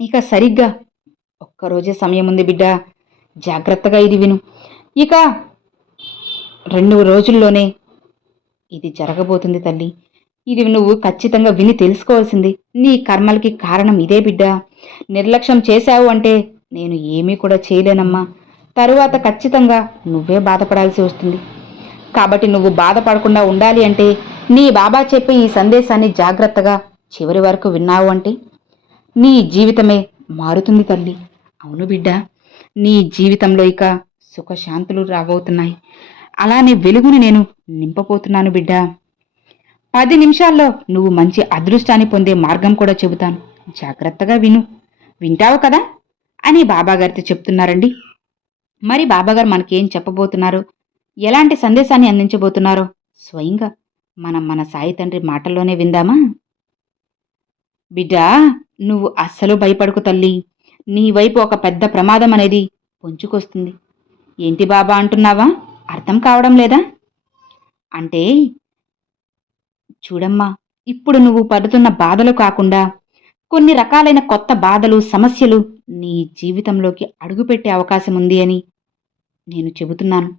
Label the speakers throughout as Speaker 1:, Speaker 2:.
Speaker 1: ఇక సరిగ్గా ఒక్కరోజే సమయం ఉంది బిడ్డ. జాగ్రత్తగా ఇది విను. ఇక రెండు రోజుల్లోనే ఇది జరగబోతుంది తల్లి. ఇది నువ్వు ఖచ్చితంగా విని తెలుసుకోవాల్సింది. నీ కర్మలకి కారణం ఇదే బిడ్డ. నిర్లక్ష్యం చేశావు అంటే నేను ఏమీ కూడా చేయలేనమ్మా. తరువాత ఖచ్చితంగా నువ్వే బాధపడాల్సి వస్తుంది. కాబట్టి నువ్వు బాధపడకుండా ఉండాలి అంటే నీ బాబా చెప్పే ఈ సందేశాన్ని జాగ్రత్తగా చివరి వరకు విన్నావు అంటే నీ జీవితమే మారుతుంది తల్లి. అవును బిడ్డ నీ జీవితంలో ఇక సుఖశాంతులు రాబోతున్నాయి అలానే వెలుగుని నేను నింపబోతున్నాను బిడ్డ. పది నిమిషాల్లో నువ్వు మంచి అదృష్టాన్ని పొందే మార్గం కూడా చెబుతాను. జాగ్రత్తగా విను. వింటావు కదా? అని బాబాగారితో చెప్తున్నారండి. మరి బాబాగారు మనకేం చెప్పబోతున్నారు? ఎలాంటి సందేశాన్ని అందించబోతున్నారో స్వయంగా మనం మన సాయి తండ్రి మాటల్లోనే విందామా? బిడ్డా నువ్వు అస్సలు భయపడకు తల్లి. నీ వైపు ఒక పెద్ద ప్రమాదం అనేది పొంచుకొస్తుంది ఏంటి బాబా అంటున్నావా? అర్థం కావడం లేదా? అంటే చూడమ్మా ఇప్పుడు నువ్వు పడుతున్న బాధలు కాకుండా కొన్ని రకాలైన కొత్త బాధలు సమస్యలు నీ జీవితంలోకి అడుగుపెట్టే అవకాశం ఉంది అని నేను చెబుతున్నాను.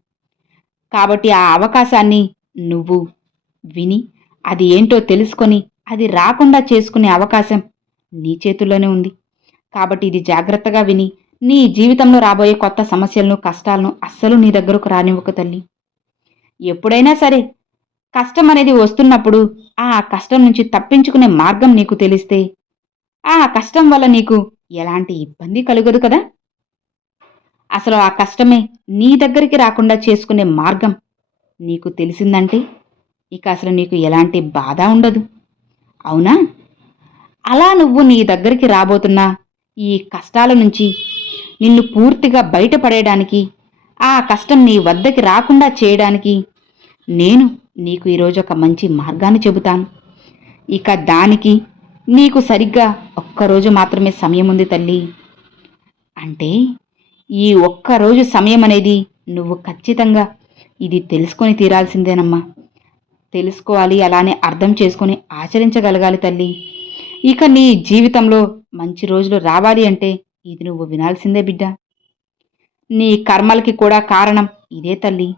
Speaker 1: కాబట్టి ఆ అవకాశాన్ని నువ్వు విని అది ఏంటో తెలుసుకొని అది రాకుండా చేసుకునే అవకాశం నీ చేతుల్లోనే ఉంది. కాబట్టి ఇది జాగ్రత్తగా విని నీ జీవితంలో రాబోయే కొత్త సమస్యలను కష్టాలను అస్సలు నీ దగ్గరకు రానివ్వక తల్లి. ఎప్పుడైనా సరే కష్టం అనేది వస్తున్నప్పుడు ఆ కష్టం నుంచి తప్పించుకునే మార్గం నీకు తెలిస్తే ఆ కష్టం వల్ల నీకు ఎలాంటి ఇబ్బంది కలగదు కదా. అసలు ఆ కష్టమే నీ దగ్గరికి రాకుండా చేసుకునే మార్గం నీకు తెలిసిందంటే ఇక అసలు నీకు ఎలాంటి బాధ ఉండదు. అవునా? అలా నువ్వు నీ దగ్గరికి రాబోతున్న ఈ కష్టాల నుంచి నిన్ను పూర్తిగా బయటపడేయడానికి ఆ కష్టం నీ వద్దకి రాకుండా చేయడానికి నేను నీకు ఈరోజు ఒక మంచి మార్గాన్ని చెబుతాను. ఇక దానికి నీకు సరిగ్గా ఒక్కరోజు మాత్రమే సమయం ఉంది తల్లి. అంటే ఈ ఒక్కరోజు సమయం అనేది నువ్వు ఖచ్చితంగా ఇది తెలుసుకొని తీరాల్సిందేనమ్మా. తెలుసుకోవాలి అలానే అర్థం చేసుకొని ఆచరించగలగాలి తల్లి. ఇక నీ జీవితంలో మంచి రోజులు రావాలి అంటే ఇది నువ్వు వినాల్సిందే బిడ్డ. నీ కర్మలకి కూడా కారణం ఇదే తల్లి.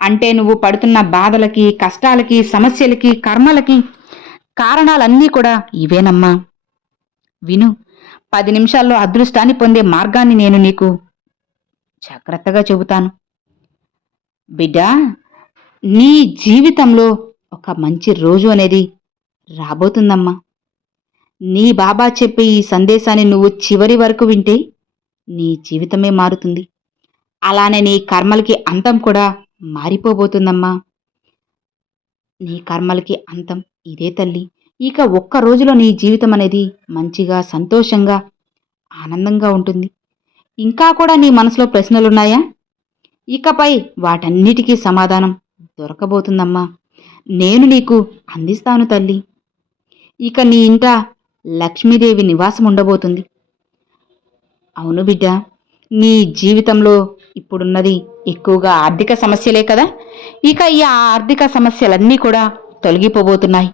Speaker 1: అంటే నువ్వు పడుతున్న బాధలకి కష్టాలకి సమస్యలకి కర్మలకి కారణాలన్నీ కూడా ఇవేనమ్మా. విను పది నిమిషాల్లో అదృష్టాన్ని పొందే మార్గాన్ని నేను నీకు జాగ్రత్తగా చెబుతాను. బిడ్డా నీ జీవితంలో ఒక మంచి రోజు అనేది రాబోతుందమ్మా. నీ బాబా చెప్పే ఈ సందేశాన్ని నువ్వు చివరి వరకు వింటే నీ జీవితమే మారుతుంది. అలానే నీ కర్మలకి అంతం కూడా మారిపోబోతుందమ్మా. నీ కర్మలకి అంతం ఇదే తల్లి. ఇక ఒక్క రోజులో నీ జీవితం అనేది మంచిగా సంతోషంగా ఆనందంగా ఉంటుంది. ఇంకా కూడా నీ మనసులో ప్రశ్నలున్నాయా? ఇకపై వాటన్నిటికీ సమాధానం దొరకబోతుందమ్మా. నేను నీకు అందిస్తాను తల్లి. ఇక నీ ఇంట లక్ష్మీదేవి నివాసం ఉండబోతుంది. అవును బిడ్డ నీ జీవితంలో ఇప్పుడున్నది ఎక్కువగా ఆర్థిక సమస్యలే కదా? ఇక ఈ ఆర్థిక సమస్యలన్నీ కూడా తొలగిపోబోతున్నాయి.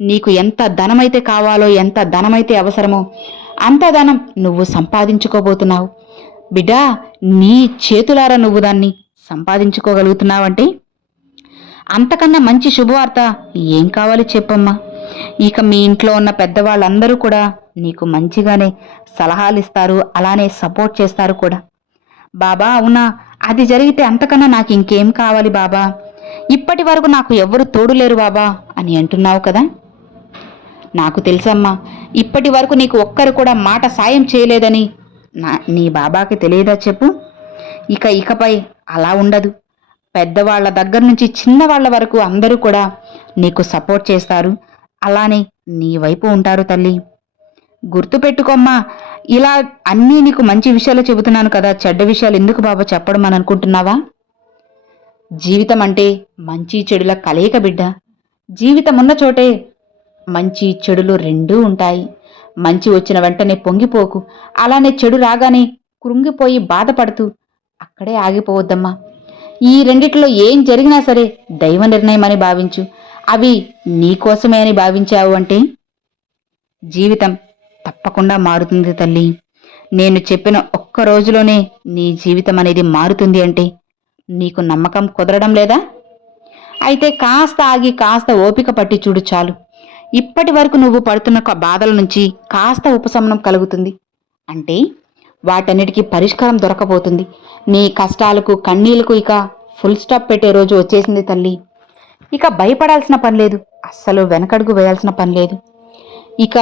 Speaker 1: నీకు ఎంత ధనమైతే కావాలో ఎంత ధనమైతే అవసరమో అంత ధనం నువ్వు సంపాదించుకోబోతున్నావు. బిడ్డా నీ చేతులారా నువ్వు దాన్ని సంపాదించుకోగలుగుతున్నావంటే అంతకన్నా మంచి శుభవార్త ఏం కావాలి చెప్పమ్మా. ఇక మీ ఇంట్లో ఉన్న పెద్దవాళ్ళందరూ కూడా నీకు మంచిగానే సలహాలు ఇస్తారు అలానే సపోర్ట్ చేస్తారు కూడా. బాబా అవునా? అది జరిగితే అంతకన్నా నాకు ఇంకేం కావాలి బాబా? ఇప్పటి వరకు నాకు ఎవరు తోడులేరు బాబా అని అంటున్నావు కదా? నాకు తెలుసమ్మా ఇప్పటి వరకు నీకు ఒక్కరు కూడా మాట సాయం చేయలేదని నా నీ బాబాకి తెలియదా చెప్పు? ఇక ఇకపై అలా ఉండదు. పెద్దవాళ్ళ దగ్గర నుంచి చిన్నవాళ్ళ వరకు అందరూ కూడా నీకు సపోర్ట్ చేస్తారు. అలానే నీ వైపు ఉంటారు తల్లి. గుర్తుపెట్టుకోమ్మా ఇలా అన్నీ నీకు మంచి విషయాలు చెబుతున్నాను కదా చెడ్డ విషయాలు ఎందుకు బాబా చెప్పడం అని అనుకుంటున్నావా? జీవితం అంటే మంచి చెడుల కలయిక బిడ్డ. జీవితం ఉన్న చోటే మంచి చెడులు రెండూ ఉంటాయి. మంచి వచ్చిన వెంటనే పొంగిపోకు. అలానే చెడు రాగానే కృంగిపోయి బాధపడుతూ అక్కడే ఆగిపోవద్దమ్మా. ఈ రెండిట్లో ఏం జరిగినా సరే దైవ నిర్ణయం అని భావించు. అవి నీకోసమే అని భావించావు అంటే? జీవితం తప్పకుండా మారుతుంది తల్లి. నేను చెప్పిన ఒక్క రోజులోనే నీ జీవితం అనేది మారుతుంది అంటే నీకు నమ్మకం కుదరడం లేదా? అయితే కాస్త ఆగి కాస్త ఓపిక పట్టి చూడు చాలు. ఇప్పటి వరకు నువ్వు పడుతున్న బాధల నుంచి కాస్త ఉపశమనం కలుగుతుంది. అంటే? వాటన్నిటికీ పరిష్కారం దొరకబోతుంది. నీ కష్టాలకు కన్నీళ్ళకు ఇక ఫుల్ స్టాప్ పెట్టే రోజు వచ్చేసింది తల్లి. ఇక భయపడాల్సిన పని లేదు. అస్సలు వెనకడుగు వేయాల్సిన పని లేదు. ఇక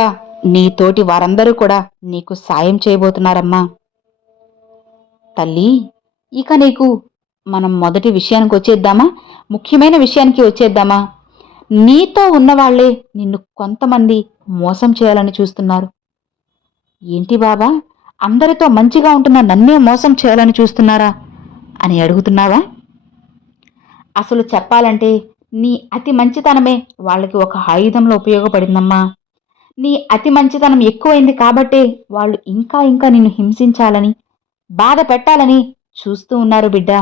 Speaker 1: నీ తోటి వారందరూ కూడా నీకు సాయం చేయబోతున్నారమ్మా. తల్లి ఇక నీకు మనం మొదటి విషయానికి వచ్చేద్దామా? ముఖ్యమైన విషయానికి వచ్చేద్దామా? నీతో ఉన్నవాళ్ళే నిన్ను కొంతమంది మోసం చేయాలని చూస్తున్నారు. ఏంటి బాబా? అందరితో మంచిగా ఉంటున్న నన్నే మోసం చేయాలని చూస్తున్నారా అని అడుగుతున్నావా? అసలు చెప్పాలంటే నీ అతి మంచితనమే వాళ్ళకి ఒక ఆయుధంలో ఉపయోగపడిందమ్మా. నీ అతి మంచితనం ఎక్కువైంది కాబట్టే వాళ్ళు ఇంకా ఇంకా నిన్ను హింసించాలని బాధ పెట్టాలని చూస్తూ ఉన్నారు బిడ్డ.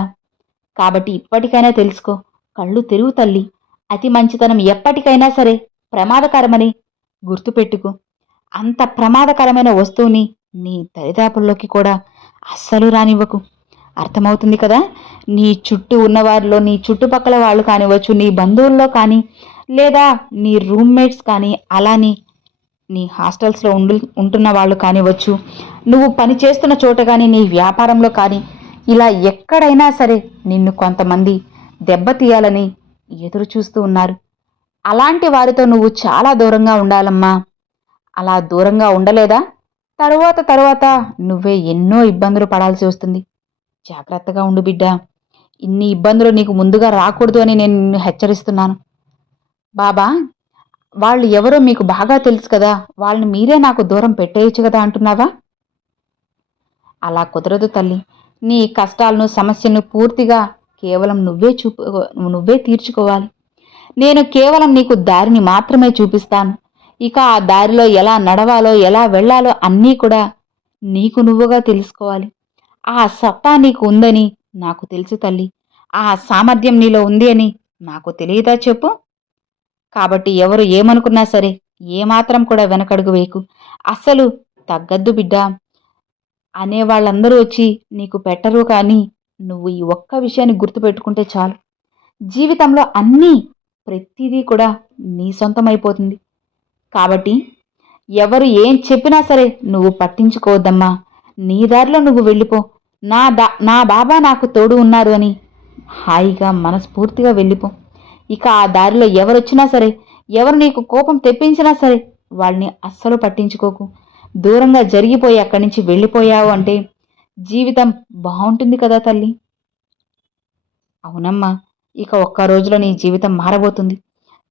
Speaker 1: కాబట్టి ఇప్పటికైనా తెలుసుకో కళ్ళు తెరువు తల్లి. అతి మంచితనం ఎప్పటికైనా సరే ప్రమాదకరమని గుర్తుపెట్టుకో. అంత ప్రమాదకరమైన వస్తువుని నీ దరిదాపుల్లోకి కూడా అస్సలు రానివ్వకు. అర్థమవుతుంది కదా? నీ చుట్టూ ఉన్నవారిలో నీ చుట్టుపక్కల వాళ్ళు కానివ్వచ్చు నీ బంధువుల్లో కానీ లేదా నీ రూమ్మేట్స్ కానీ అలానే నీ హాస్టల్స్లో ఉండు ఉంటున్న వాళ్ళు కానివ్వచ్చు నువ్వు పని చేస్తున్న చోట కానీ నీ వ్యాపారంలో కానీ ఇలా ఎక్కడైనా సరే నిన్ను కొంతమంది దెబ్బతీయాలని ఎదురు చూస్తూ ఉన్నారు. అలాంటి వారితో నువ్వు చాలా దూరంగా ఉండాలమ్మా. అలా దూరంగా ఉండలేదా? తరువాత తరువాత నువ్వే ఎన్నో ఇబ్బందులు పడాల్సి వస్తుంది. జాగ్రత్తగా ఉండు బిడ్డ. ఇన్ని ఇబ్బందులు నీకు ముందుగా రాకూడదు అని నేను నిన్ను హెచ్చరిస్తున్నాను. బాబా వాళ్ళు ఎవరో మీకు బాగా తెలుసు కదా వాళ్ళని మీరే నాకు దూరం పెట్టేయచ్చు కదా అంటున్నావా? అలా కుదరదు తల్లి. నీ కష్టాలను సమస్యను పూర్తిగా కేవలం నువ్వే చూపు నువ్వే తీర్చుకోవాలి. నేను కేవలం నీకు దారిని మాత్రమే చూపిస్తాను. ఇక ఆ దారిలో ఎలా నడవాలో ఎలా వెళ్ళాలో అన్నీ కూడా నీకు నువ్వుగా తెలుసుకోవాలి. ఆ సత్తా నీకు ఉందని నాకు తెలుసు తల్లి. ఆ సామర్థ్యం నీలో ఉంది అని నాకు తెలియదా చెప్పు. కాబట్టి ఎవరు ఏమనుకున్నా సరే ఏమాత్రం కూడా వెనకడుగు వేయకు అస్సలు తగ్గద్దు బిడ్డా. అనే వాళ్ళందరూ వచ్చి నీకు పెట్టరు కానీ నువ్వు ఈ ఒక్క విషయాన్ని గుర్తుపెట్టుకుంటే చాలు. జీవితంలో అన్నీ ప్రతిదీ కూడా నీ సొంతమైపోతుంది. కాబట్టి ఎవరు ఏం చెప్పినా సరే నువ్వు పట్టించుకోవద్దమ్మా. నీ దారిలో నువ్వు వెళ్ళిపో. నా దా నా బాబా నాకు తోడు ఉన్నారు అని హాయిగా మనస్ఫూర్తిగా వెళ్ళిపో. ఇక ఆ దారిలో ఎవరొచ్చినా సరే ఎవరు నీకు కోపం తెప్పించినా సరే వాళ్ళని అస్సలు పట్టించుకోకు. దూరంగా జరిగిపోయి అక్కడి నుంచి వెళ్ళిపోయావు అంటే జీవితం బాగుంటుంది కదా తల్లి. అవునమ్మా ఇక ఒక్క రోజులో నీ జీవితం మారబోతుంది.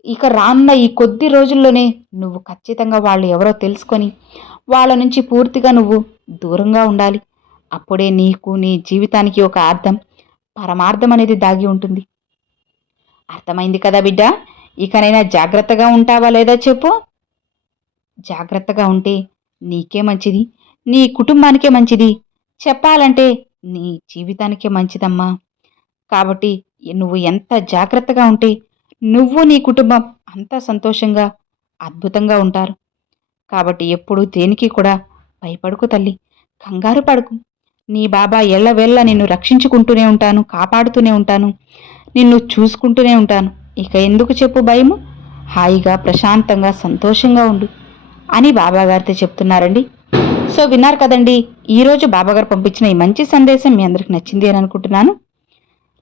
Speaker 1: ఇక రానున్న ఈ కొద్ది రోజుల్లోనే నువ్వు ఖచ్చితంగా వాళ్ళు ఎవరో తెలుసుకొని వాళ్ళ నుంచి పూర్తిగా నువ్వు దూరంగా ఉండాలి. అప్పుడే నీకు నీ జీవితానికి ఒక అర్థం పరమార్థం అనేది దాగి ఉంటుంది. అర్థమైంది కదా బిడ్డ? ఇకనైనా జాగ్రత్తగా ఉంటావా లేదా చెప్పు? జాగ్రత్తగా ఉంటే నీకే మంచిది నీ కుటుంబానికే మంచిది. చెప్పాలంటే నీ జీవితానికే మంచిదమ్మా. కాబట్టి నువ్వు ఎంత జాగ్రత్తగా ఉంటే నువ్వు నీ కుటుంబం అంతా సంతోషంగా అద్భుతంగా ఉంటారు. కాబట్టి ఎప్పుడూ దేనికి కూడా భయపడుకు తల్లి. కంగారు పడుకు. నీ బాబా ఎల్లవెల్ల నిన్ను రక్షించుకుంటూనే ఉంటాను కాపాడుతూనే ఉంటాను నిన్ను చూసుకుంటూనే ఉంటాను. ఇక ఎందుకు చెప్పు భయము? హాయిగా ప్రశాంతంగా సంతోషంగా ఉండు అని బాబాగారితో చెప్తున్నారండి. సో విన్నారు కదండి ఈరోజు బాబాగారు పంపించిన ఈ మంచి సందేశం మీ అందరికి నచ్చింది అని అనుకుంటున్నాను.